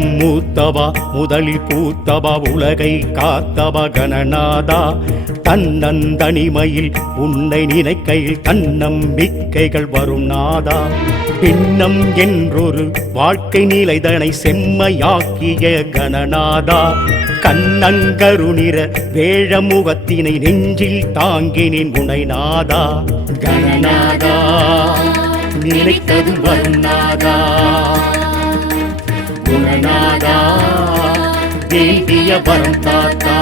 உலகம் மூத்தவா முதலில் பூத்தவா உலகை காத்தவா கணநாதா தன்னந்தனிமையில் உன்னை நினைக்கையில் தன்னம்பிக்கைகள் வரும் நாதா பின்னம் என்றொரு வாழ்க்கை நிலைதனை செம்மையாக்கிய கணநாதா கண்ணங்கருநிற வேழமுகத்தினை நெஞ்சில் தாங்கினேன் உனை நாதா கணநாதா நினைத்தது வரும் நாதா குணநாதா வேண்டிய வரம் தாத்தா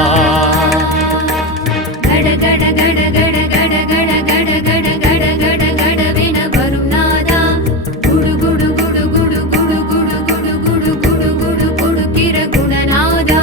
கட கட கட கட கட கட கட கட கட கட கடவென வரும் நாதா குடு குடு குடு குடு குடு குடு குடு குடு குடு குடு கொடுக்கிற குணநாதா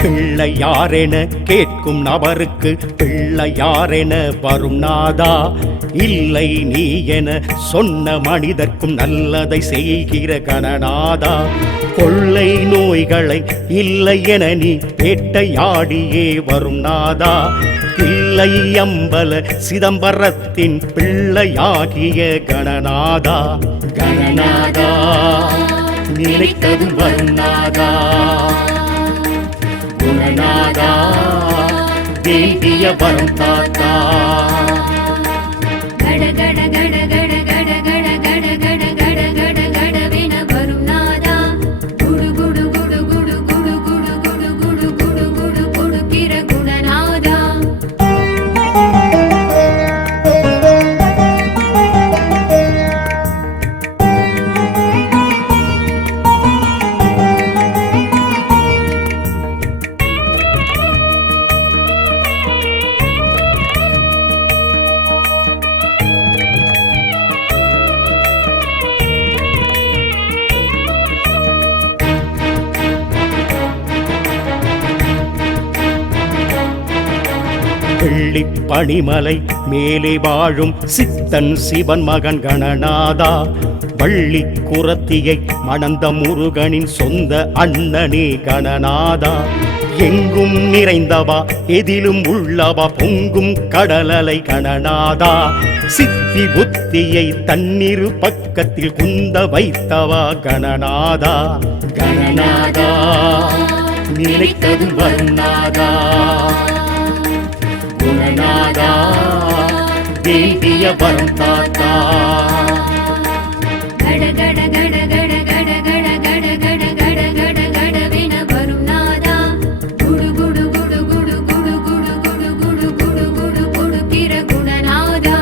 பிள்ளை யாரென கேட்கும் நபருக்கு பிள்ளை யாரென வரும் நாதா இல்லை நீ என சொன்ன மனிதர்க்கும் நல்லதை செய்கிற கணநாதா கொள்ளை நோய்களை இல்லை என நீ வேட்டையாடியே வரும் நாதா பிள்ளை அம்பல சிதம்பரத்தின் பிள்ளையாகிய கணநாதா கணநாதா நினைத்தது வரும் நாதா குணநாதா வேண்டிய வரம் தாத்தா கட கட கட கட கட கட கட கட கட கட கடவென வரும் நாதா குடு குடு குடு குடு குடு குடு குடு குடு குடு குடு கொடுக்கிற குணநாதா வெள்ளிப் பனிமலை மேலே வாழும் சித்தன் சிவன் மகன் கணநாதா வள்ளி குரத்தியை மணந்த முருகனின் சொந்த அண்ணனே கணநாதா எங்கும் நிறைந்தவா எதிலும் உள்ளவா பொங்கும் கடலலை கணநாதா சித்தி புத்தியை தண்ணீர் பக்கத்தில் குந்த வைத்தவா கணநாதா கணநாதா நினைத்தது வரும் நாதா குணநாதா வேண்டிய வரம் தாத்தா கட கட கட கட கட கட கட கட கட கட கடவென வரும் நாதா குடு குடு குடு குடு குடு குடு குடு குடு குடு குடு கொடுக்கிற குணநாதா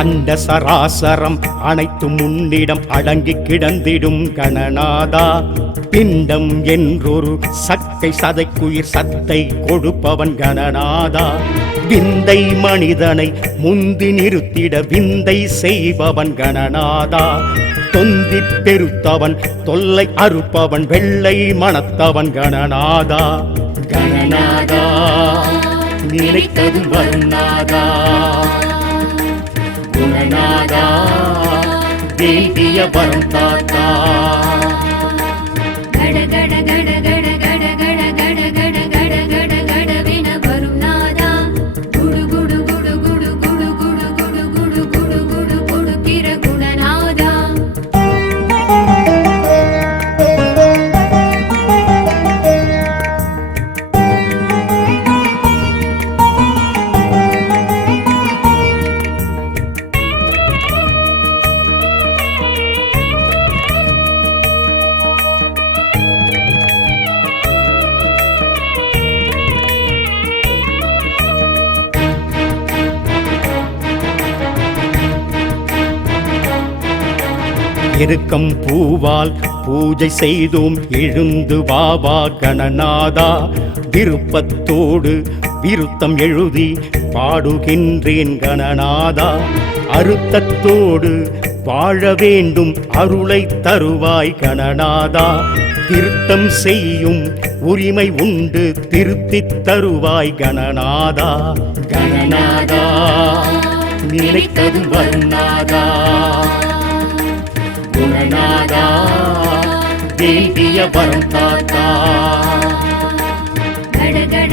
அண்ட சராசரம் அனைத்தும் முன்னிடம் அடங்கி கிடந்திடும் கணநாதா பிண்டம் என்றொரு சக்கை சதைக்குயிர் சத்தை கொடுப்பவன் கணநாதா விந்தை மனிதனை முந்தி நிறுத்திட விந்தை செய்பவன் கணநாதா தொந்தி பெருத்தவன் தொல்லை அறுப்பவன் வெள்ளை மனத்தவன் கணநாதா கணநாதா நினைத்தது வரும் நாதா குணநாதா வேண்டிய வரம் தாத்தா கட கட கட கட கட கட கட கட கட கட கடவென வரும் நாதா குடு குடு குடு குடு குடு குடு குடு குடு குடு குடு கொடுக்கிற குணநாதா எருக்கம் பூவால் பூஜை செய்தோம் எழுந்து பாபா கணநாதா விருப்பத்தோடு விருத்தம் எழுதி பாடுகின்றேன் கணநாதா அருத்தத்தோடு வாழ வேண்டும் அருளை தருவாய் கணநாதா திருத்தம் செய்யும் உரிமை உண்டு திருத்தித் தருவாய் கணநாதா கணநாதா நினைத்தது வரும் நாதா குணநாதா வேண்டிய வரம் தாத்தா கட கட